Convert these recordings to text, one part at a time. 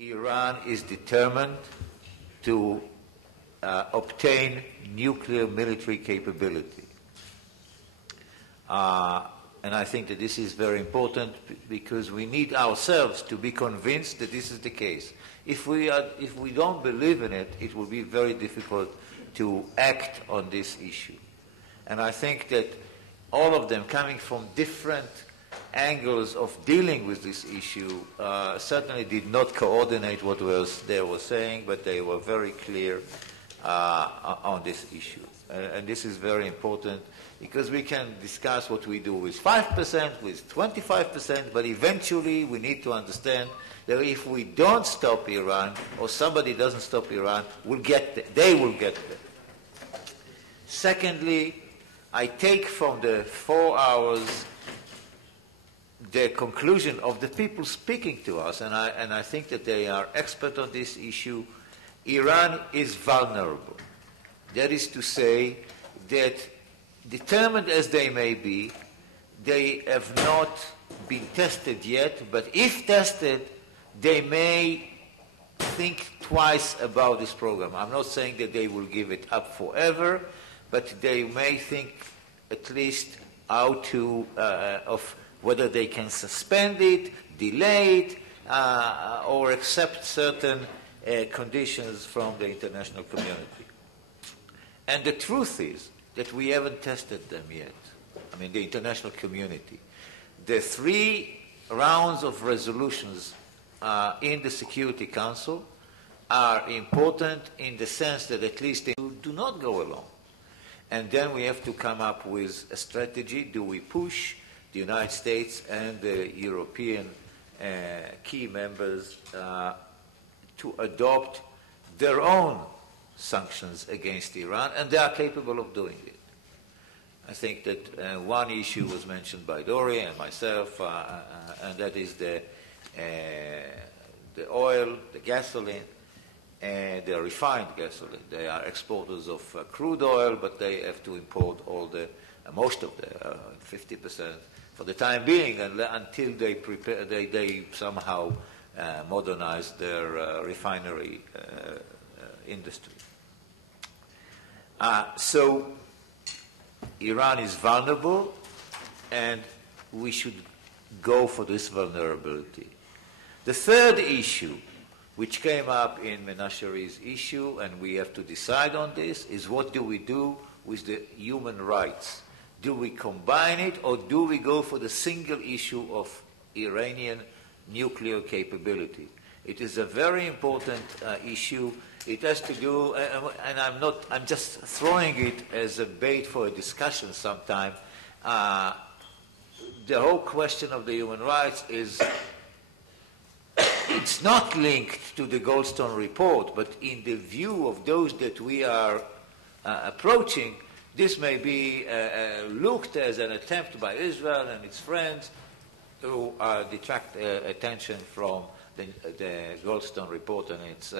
Iran is determined to obtain nuclear military capability. And I think that this is very important because we need ourselves to be convinced that this is the case. If we don't believe in it, it will be very difficult to act on this issue. And I think that all of them coming from different angles of dealing with this issue certainly did not coordinate what they were saying, but they were very clear on this issue. And this is very important because we can discuss what we do with 5%, with 25%, but eventually we need to understand that if we don't stop Iran, or somebody doesn't stop Iran, they will get there. Secondly, I take from the 4 hours the conclusion of the people speaking to us, and I think that they are expert on this issue. Iran is vulnerable. That is to say that, determined as they may be, they have not been tested yet, but if tested, they may think twice about this program. I'm not saying that they will give it up forever, but they may think at least how to, of whether they can suspend it, delay it, or accept certain conditions from the international community. And the truth is that we haven't tested them yet. I mean, the international community. The 3 rounds of resolutions in the Security Council are important in the sense that at least they do not go along. And then we have to come up with a strategy. Do we push the United States and the European key members to adopt their own sanctions against Iran? And they are capable of doing it. I think that one issue was mentioned by Dori and myself, and that is the oil, the gasoline, and the refined gasoline. They are exporters of crude oil, but they have to import most of the 50% for the time being, until they prepare, they somehow modernize their refinery industry. So Iran is vulnerable, and we should go for this vulnerability. The third issue, which came up in Menasheri's issue, and we have to decide on this, is what do we do with the human rights? Do we combine it, or do we go for the single issue of Iranian nuclear capability? It is a very important issue. It has to do, and I'm just throwing it as a bait for a discussion sometime. The whole question of the human rights is, it's not linked to the Goldstone report, but in the view of those that we are approaching, this may be looked as an attempt by Israel and its friends to detract attention from the Goldstone report and its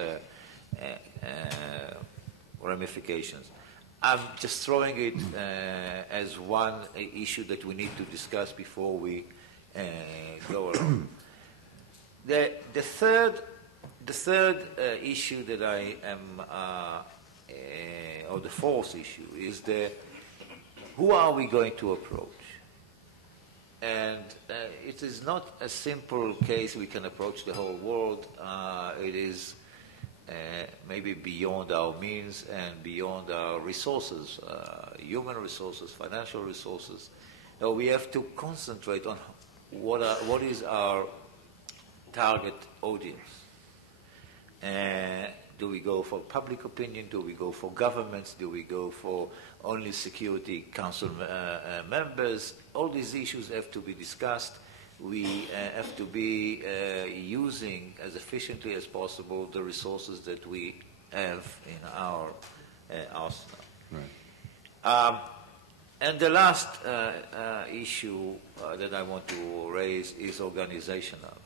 ramifications. I'm just throwing it as one issue that we need to discuss before we go along. The third issue that I am, or the fourth issue, is who are we going to approach? And it is not a simple case we can approach the whole world. It is maybe beyond our means and beyond our resources, human resources, financial resources. So we have to concentrate on what is our target audience. Do we go for public opinion? Do we go for governments? Do we go for only Security Council members? All these issues have to be discussed. We have to be using as efficiently as possible the resources that we have in our arsenal. Right. And the last issue that I want to raise is organizational.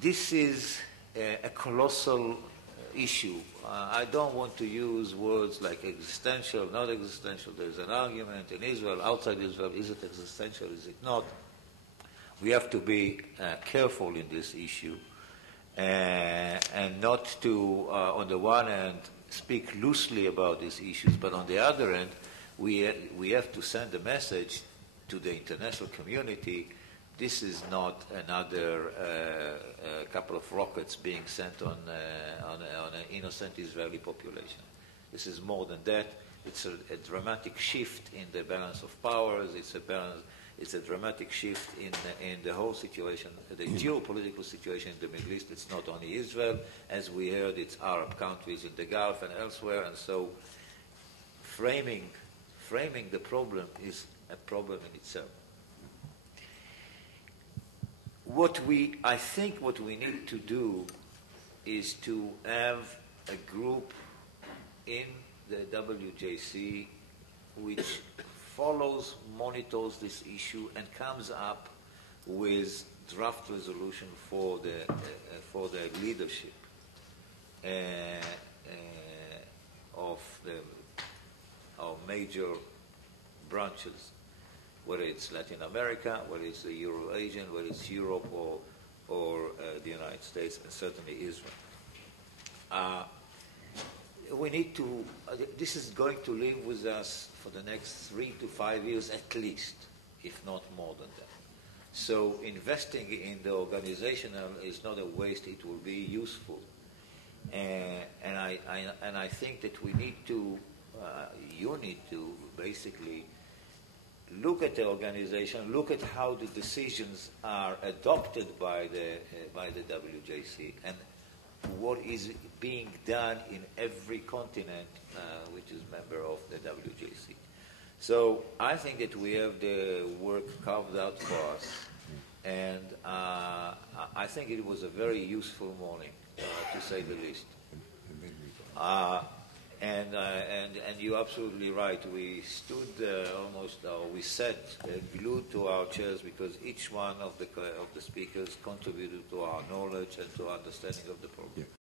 This is a colossal issue. I don't want to use words like existential, not existential. There's an argument in Israel, outside Israel, is it existential, is it not? we have to be careful in this issue and not to, on the one hand, speak loosely about these issues, but on the other hand, we have to send a message to the international community. This is not another couple of rockets being sent on an innocent Israeli population. This is more than that. It's a dramatic shift in the balance of powers. It's a dramatic shift in the whole situation, the geopolitical situation in the Middle East. It's not only Israel, as we heard, it's Arab countries in the Gulf and elsewhere. And so framing the problem is a problem in itself. I think what we need to do is to have a group in the WJC which follows, monitors this issue, and comes up with draft resolution for the leadership of our major branches, whether it's Latin America, whether it's the Euro-Asian, whether it's Europe or the United States, and certainly Israel. We need to, this is going to live with us for the next 3 to 5 years at least, if not more than that. So investing in the organizational is not a waste, it will be useful. And I think that we need to, you need to basically look at the organization, look at how the decisions are adopted by the WJC, and what is being done in every continent which is member of the WJC. So I think that we have the work carved out for us, and I think it was a very useful morning, to say the least. And you're absolutely right. We stood we sat glued to our chairs because each one of the speakers contributed to our knowledge and to our understanding of the problem. Yeah.